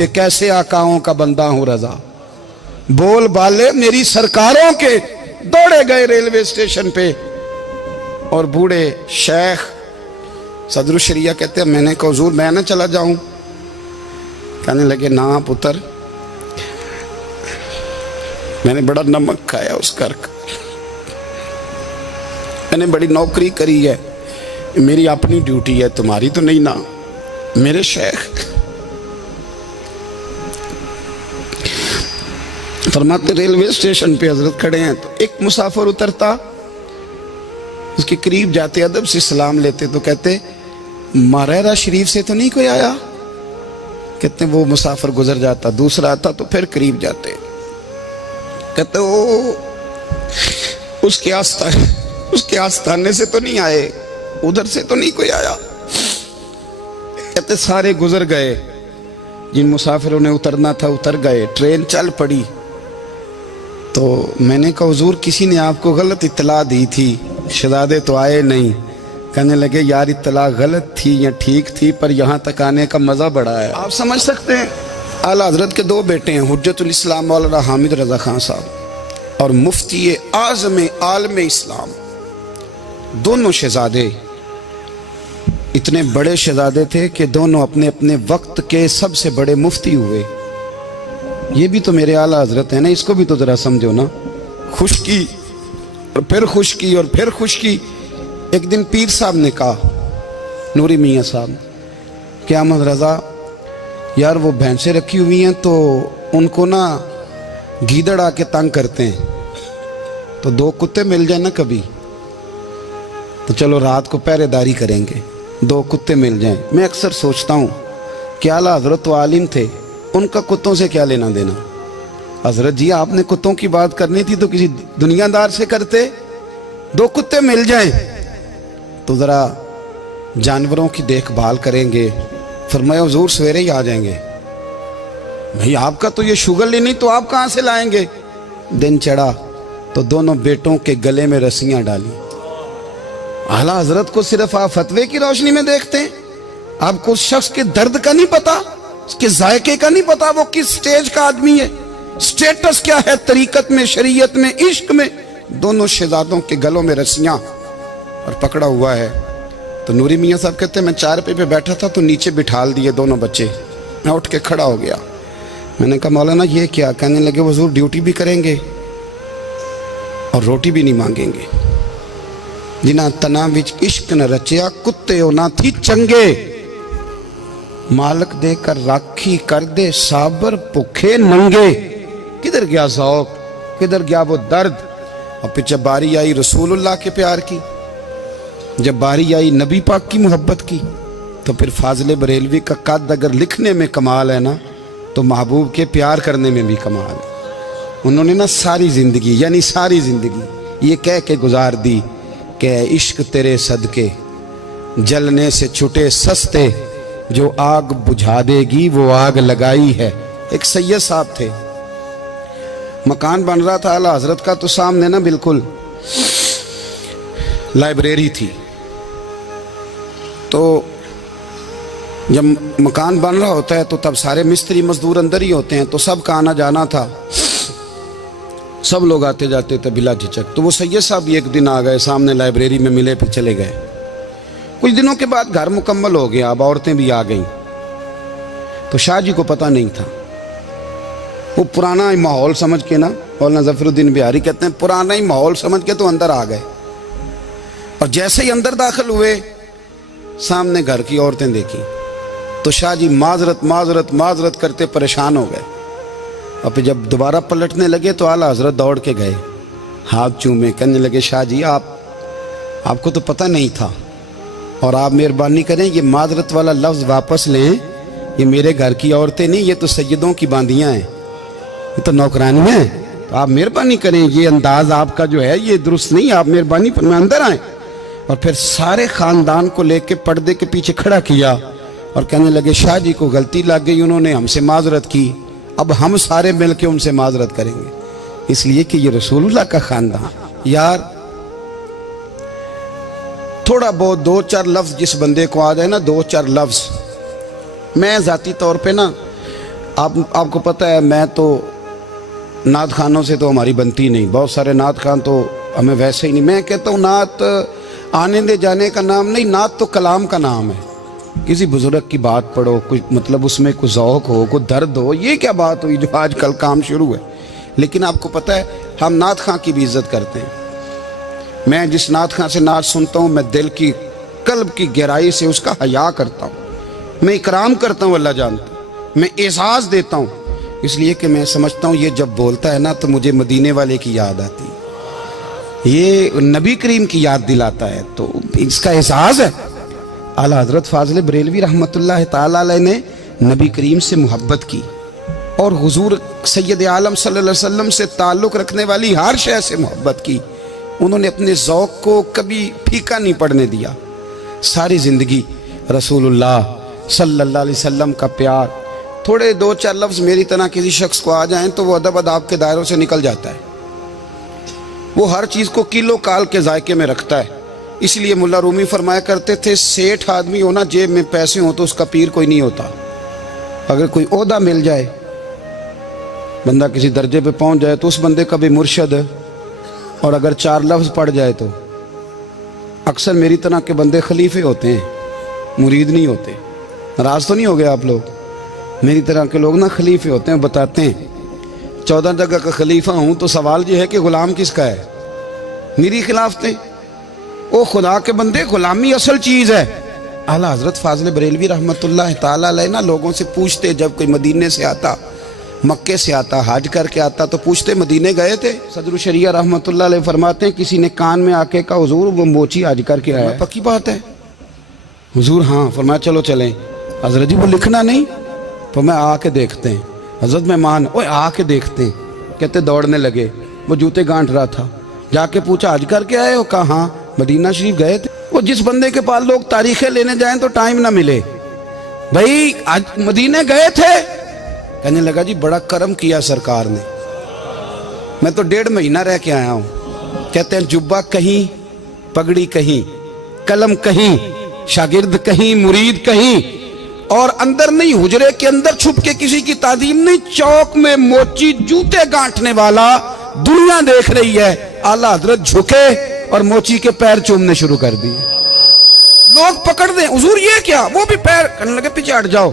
ये कैसे आकाओं का बंदा हूं रजा। बोल बाले मेरी सरकारों के दौड़े गए रेलवे स्टेशन पे। और बूढ़े शेख सदरुल शरिया कहते हैं मैंने कहा हुजूर मैं ना चला जाऊं। कहने लगे ना पुत्र, मैंने बड़ा नमक खाया उस घर का, मैंने बड़ी नौकरी करी है, मेरी अपनी ड्यूटी है, तुम्हारी तो नहीं ना। मेरे शेख फरमाते रेलवे स्टेशन पे हजरत खड़े हैं तो एक मुसाफिर उतरता, उसके करीब जाते अदब से सलाम लेते तो कहते मारेरा शरीफ से तो नहीं कोई आया। कहते वो मुसाफिर गुजर जाता, दूसरा आता तो फिर करीब जाते, कहते वो उसके आस्थाने से तो नहीं आए, उधर से तो नहीं कोई आया। कहते सारे गुजर गए, जिन मुसाफिरों ने उतरना था उतर गए, ट्रेन चल पड़ी। तो मैंने कहा हुजूर किसी ने आपको गलत इत्तला दी थी, शहजादे तो आए नहीं। कहने लगे यार इत्तला गलत थी या ठीक थी, पर यहाँ तक आने का मज़ा बड़ा है। आप समझ सकते हैं आला हजरत के दो बेटे हैं, हुज्जतुल इस्लाम मौलाना हामिद रजा खान साहब और मुफ्ती आज़म आलम इस्लाम। दोनों शहजादे इतने बड़े शहजादे थे कि दोनों अपने अपने वक्त के सबसे बड़े मुफ्ती हुए। ये भी तो मेरे आला हजरत है ना, इसको भी तो जरा समझो ना। खुशकी और फिर खुशकी और फिर खुशकी। एक दिन पीर साहब ने कहा, नूरी मियाँ साहब, कि अहमद रजा यार वो भैंसें रखी हुई हैं तो उनको ना गीदड़ आके तंग करते हैं, तो दो कुत्ते मिल जाए ना कभी तो चलो रात को पहरेदारी करेंगे, दो कुत्ते मिल जाएं। मैं अक्सर सोचता हूँ कि आला हजरत तो आलिम थे, उनका कुत्तों से क्या लेना देना। हजरत जी आपने कुत्तों की बात करनी थी तो किसी दुनियादार से करते, दो कुत्ते मिल जाएं तो ज़रा जानवरों की देखभाल करेंगे। फरमाया हुजूर सवेरे ही आ जाएंगे। भाई आपका तो ये शुगर ही नहीं, तो आप कहाँ से लाएंगे। दिन चढ़ा तो दोनों बेटों के गले में रस्सियाँ डाली। आला हजरत को सिर्फ आप फतवे की रोशनी में देखते हैं, आपको उस शख्स के दर्द का नहीं पता, उसके जायके का नहीं पता, वो किस स्टेज का आदमी है, स्टेटस क्या है तरीकत में, शरीयत में, इश्क में। दोनों शहजादों के गलों में रस्सियां और पकड़ा हुआ है। तो नूरी मियाँ साहब कहते हैं मैं चारपाई पे बैठा था तो नीचे बिठाल दिए दोनों बच्चे। मैं उठ के खड़ा हो गया, मैंने कहा मौलाना ये क्या। कहने लगे हुजूर ड्यूटी भी करेंगे और रोटी भी नहीं मांगेंगे। जिन्ना तना विच इश्क न रचिया कुत्ते हो ना थी चंगे, मालक देकर राखी कर दे साबर भुखे नंगे। किधर गया ज़ौक़, किधर गया वो दर्द। और फिर जब बारी आई रसूलुल्लाह के प्यार की, जब बारी आई नबी पाक की मोहब्बत की, तो फिर फाजिल बरेलवी का कद अगर लिखने में कमाल है ना, तो महबूब के प्यार करने में भी कमाल है। उन्होंने ना सारी ज़िंदगी यानी सारी ज़िंदगी ये कह के गुजार दी कि इश्क तेरे सदके जलने से छुटे सस्ते, जो आग बुझा देगी वो आग लगाई है। एक सैयद साहब थे, मकान बन रहा था आला हजरत का, तो सामने ना बिल्कुल लाइब्रेरी थी। तो जब मकान बन रहा होता है तो तब सारे मिस्त्री मजदूर अंदर ही होते हैं, तो सबका आना जाना था, सब लोग आते जाते थे बिला झिझक। तो वो सैयद साहब भी एक दिन आ गए, सामने लाइब्रेरी में मिले, फिर चले गए। कुछ दिनों के बाद घर मुकम्मल हो गया, अब औरतें भी आ गईं। तो शाह जी को पता नहीं था, वो पुराना ही माहौल समझ के ना, मौलाना ज़फ़रुद्दीन बिहारी कहते हैं पुराना ही माहौल समझ के तो अंदर आ गए। और जैसे ही अंदर दाखिल हुए सामने घर की औरतें देखी तो शाह जी माजरत माजरत माजरत करते परेशान हो गए। और फिर जब दोबारा पलटने लगे तो आला हजरत दौड़ के गए, हाथ चूमे, कहने लगे शाह जी आपको तो पता नहीं था, और आप मेहरबानी करें ये माजरत वाला लफ्ज़ वापस लें, ये मेरे घर की औरतें नहीं, ये तो सैयदों की बांदियाँ हैं, ये तो नौकरानी हैं, तो आप मेहरबानी करें, ये अंदाज आपका जो है ये दुरुस्त नहीं, आप मेहरबानी फरमाएं अंदर आए। और फिर सारे ख़ानदान को लेके पर्दे के पीछे खड़ा किया और कहने लगे शाह जी को गलती लग गई, उन्होंने हमसे माजरत की, अब हम सारे मिल के उनसे माजरत करेंगे, इसलिए कि ये रसूलुल्लाह का ख़ानदान। यार थोड़ा बहुत दो चार लफ्ज़ जिस बंदे को आ जाए ना, दो चार लफ्ज़, मैं ज़ाती तौर पे ना आपको पता है, मैं तो नात खानों से तो हमारी बनती नहीं, बहुत सारे नात खान तो हमें वैसे ही नहीं। मैं कहता हूँ नात आने दे जाने का नाम नहीं, नात तो कलाम का नाम है। किसी बुजुर्ग की बात पढ़ो, कुछ मतलब उसमें कुछ ज़ौक़ हो, कुछ दर्द हो, ये क्या बात हुई जो आजकल काम शुरू है। लेकिन आपको पता है हम नात खां की भी इज्जत करते हैं। मैं जिस नात खां से नात सुनता हूँ, मैं दिल की कल्ब की गहराई से उसका हया करता हूँ, मैं इकराम करता हूँ, अल्लाह जानता है, मैं एजाज़ देता हूँ, इसलिए कि मैं समझता हूँ ये जब बोलता है ना तो मुझे मदीने वाले की याद आती है, ये नबी करीम की याद दिलाता है, तो इसका एहसास है। आला हजरत फाजिल बरेलवी रहमतुल्लाह ताला अलैह ने नबी करीम से मोहब्बत की और हुजूर सैयद आलम सल्लल्लाहु अलैहि वसल्लम से ताल्लुक़ रखने वाली हर शय से मोहब्बत की। उन्होंने अपने ज़ौक़ को कभी फीका नहीं पड़ने दिया। सारी ज़िंदगी रसूलुल्लाह सल्लल्लाहु अलैहि वसल्लम का प्यार, थोड़े दो चार लफ्ज़ मेरी तरह किसी शख्स को आ जाएं तो वो अदब अदाब के दायरों से निकल जाता है। वो हर चीज़ को किलो काल के जायके में रखता है। इसलिए मुल्ला रूमी फरमाया करते थे, सेठ आदमी होना जेब में पैसे हो तो उसका पीर कोई नहीं होता। अगर कोई ओहदा मिल जाए, बंदा किसी दर्जे पे पहुंच जाए तो उस बंदे का भी मुर्शद, और अगर चार लफ्ज़ पढ़ जाए तो अक्सर मेरी तरह के बंदे खलीफे होते हैं, मुरीद नहीं होते। नाराज़ तो नहीं हो गए आप लोग? मेरी तरह के लोग ना खलीफे होते हैं, बताते हैं 14 जगह का खलीफा हूँ, तो सवाल ये है कि गुलाम किसका है? मेरी खिलाफतें। ओ खुदा के बंदे, गुलामी असल चीज़ है। आला हजरत फाजिल बरेलवी रहमतुल्लाह ताला अलैह ना लोगों से पूछते, जब कोई मदीने से आता, मक्के से आता, हज करके आता, तो पूछते मदीने गए थे? सदरुल शरिया रहमतुल्लाह अलैह फरमाते हैं, किसी ने कान में आके कहा हुजूर वो मोची हज करके आया। पक्की बात है हुजूर? हाँ। फरमाया चलो चलें। हजरत जी वो लिखना नहीं? तो मैं आके देखते हैं। हजरत मेहमान, ओए आके देखते हैं। कहते दौड़ने लगे, वो जूते गांठ रहा था। जाके पूछा हज करके आए हो? कहा हाँ, मदीना शरीफ गए थे। वो जिस बंदे के पास लोग तारीखें लेने जाएं तो टाइम ना मिले, भाई आज मदीने गए थे? कहने लगा जी बड़ा करम किया सरकार ने, मैं तो 1.5 महीना रह के आया हूँ। कहते हैं जुब्बा कहीं, पगड़ी कहीं, कलम कहीं, शागिर्द कहीं, मुरीद कहीं, और अंदर नहीं, हुजरे के अंदर छुप के किसी की तादीम नहीं, चौक में मोची जूते गांठने वाला दुनिया देख रही है। आला हजरत झुके और मोची के पैर चूमने शुरू कर दिए। लोग पकड़ दें, हुजूर ये क्या? वो भी पैर करने लगे, पीछे हट जाओ।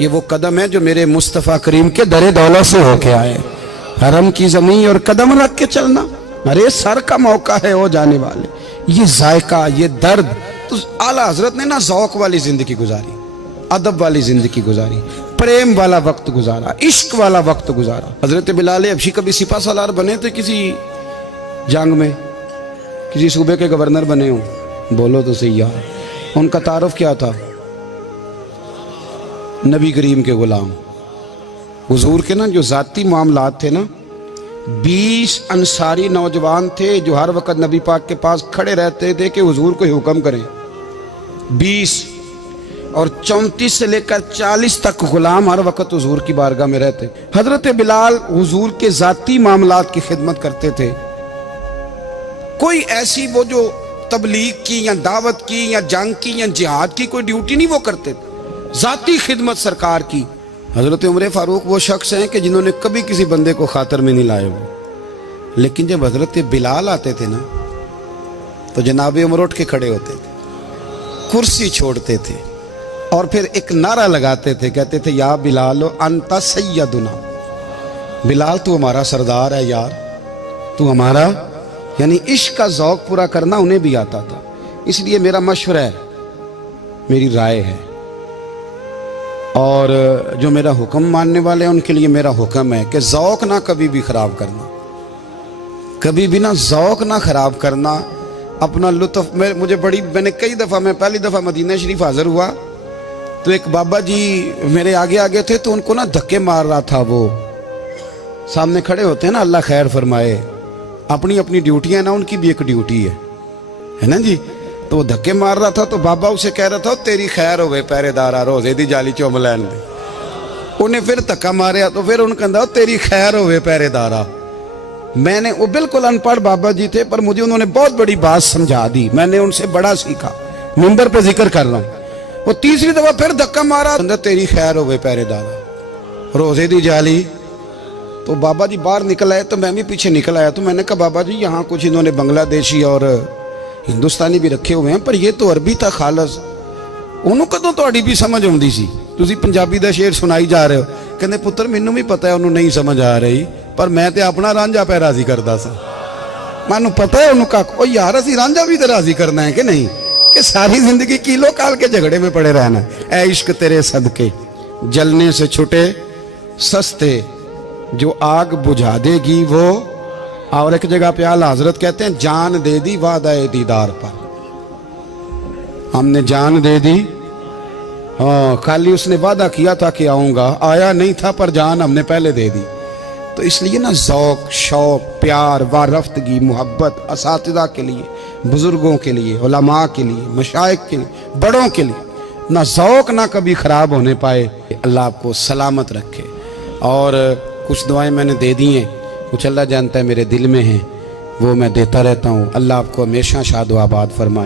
ये वो कदम है जो मेरे मुस्तफ़ा करीम के दरे दौलत से होके आए। हरम की जमीन और कदम रख के चलना, अरे सर का मौका है हो जाने वाले। ये जायका, ये दर्द, तो आला हजरत ने ना ज़ौक़ वाली जिंदगी गुजारी, अदब वाली जिंदगी गुजारी, प्रेम वाला वक्त गुजारा, इश्क वाला वक्त गुजारा। हजरत बिलाल हबशी कभी सिपा सालार बने थे किसी जंग में, किसी सूबे के गवर्नर बने हो? बोलो तो सही यार। उनका तारुफ क्या था? नबी करीम के गुलाम। हुजूर के ना जो जाती मामलात थे ना, 20 अंसारी नौजवान थे जो हर वक्त नबी पाक के पास खड़े रहते थे कि हुजूर को हुक्म करें। 20 और 34 से लेकर 40 तक गुलाम हर वक्त हुजूर की बारगाह में रहते। हजरत बिलाल हुजूर के जाती मामलात की खिदमत करते थे। कोई ऐसी वो जो तबलीग की या दावत की या जंग की या जिहाद की कोई ड्यूटी नहीं वो करते थे, जाती खिदमत सरकार की। हजरत उमर फारूक वो शख्स हैं कि जिन्होंने कभी किसी बंदे को खातर में नहीं लाए वो, लेकिन जब हजरत बिलाल आते थे ना तो जनाब उमर उठ के खड़े होते थे, कुर्सी छोड़ते थे और फिर एक नारा लगाते थे, कहते थे या बिलाल अंता सैयदुना, बिलाल तू हमारा सरदार है यार, तू हमारा। यानी इश्क का ज़ौक़ पूरा करना उन्हें भी आता था। इसलिए मेरा मशवरा है, मेरी राय है, और जो मेरा हुक्म मानने वाले हैं उनके लिए मेरा हुक्म है कि ज़ौक़ ना कभी भी ख़राब करना, कभी भी ना ज़ौक़ ना ख़राब करना, अपना लुत्फ़। मैंने कई दफ़ा, मैं पहली दफ़ा मदीना शरीफ हाज़िर हुआ तो एक बाबा जी मेरे आगे आगे थे, तो उनको ना धक्के मार रहा था। वो सामने खड़े होते हैं ना, अल्लाह खैर फरमाए, अपनी अपनी ड्यूटियाँ ना, उनकी भी एक ड्यूटी है ना जी। तो वो धक्के मार रहा था तो बाबा उसे कह रहा था तेरी खैर होवे पहरेदारा, रोजे दी जाली चुम लैन दे। उन्हें फिर धक्का मारिया तो फिर उन्हें कहता तेरी खैर होवे पहरेदारा। मैंने, वो बिल्कुल अनपढ़ बाबा जी थे पर मुझे उन्होंने बहुत बड़ी बात समझा दी, मैंने उनसे बड़ा सीखा, मिंबर पे जिक्र कर रहा हूँ। वो तीसरी दफा फिर धक्का मारा, तेरी खैर होवे पहरेदारा। रोजे दी जाली। तो बाबा जी बाहर निकल आए तो मैं भी पीछे निकल आया। तो मैंने कहा बाबा जी यहाँ कुछ इन्होंने बांग्लादेशी और हिंदुस्तानी भी रखे हुए हैं, पर ये तो अरबी था खालस। ਉਹਨੂੰ ਕਦੋਂ ਤੁਹਾਡੀ ਵੀ ਸਮਝ ਆਉਂਦੀ ਸੀ? ਤੁਸੀਂ ਪੰਜਾਬੀ ਦਾ ਸ਼ੇਰ ਸੁਣਾਈ ਜਾ ਰਹੇ ਹੋ। ਕਹਿੰਦੇ ਪੁੱਤਰ ਮੈਨੂੰ ਵੀ ਪਤਾ ਹੈ ਉਹਨੂੰ ਨਹੀਂ ਸਮਝ ਆ ਰਹੀ, ਪਰ ਮੈਂ ਤੇ ਆਪਣਾ ਰਾਂਝਾ ਪੈ ਰਾਜ਼ੀ ਕਰਦਾ ਸਾਂ। ਮੈਨੂੰ ਪਤਾ ਹੈ ਉਹਨੂੰ ਕੱਖ ਉਹ ਯਾਰ ਅਸੀਂ ਰਾਂਝਾ ਵੀ ਤੇ ਰਾਜ਼ੀ करना है कि नहीं, कि सारी जिंदगी किलो काल के झगड़े में पड़े रहना। ऐ इश्क तेरे सदके जलने से छुटे सस्ते, जो आग बुझा देगी वो। और एक जगह पे आला हजरत कहते हैं जान दे दी वादा दीदार पर, हमने जान दे दी। हाँ, खाली उसने वादा किया था कि आऊंगा, आया नहीं था, पर जान हमने पहले दे दी। तो इसलिए ना ज़ौक़ शौक़ प्यार वारफ्तगी मोहब्बत असातिज़ा के लिए, बुज़ुर्गों के लिए, उलमा के लिए, मशाइख के लिए, बड़ों के लिए ना ज़ौक़ ना कभी ख़राब होने पाए। अल्लाह आपको सलामत रखे। और कुछ दुआएं मैंने दे दी हैं, कुछ अल्लाह जानता है मेरे दिल में हैं, वो मैं देता रहता हूँ। अल्लाह आपको हमेशा शाद व आबाद फरमाए।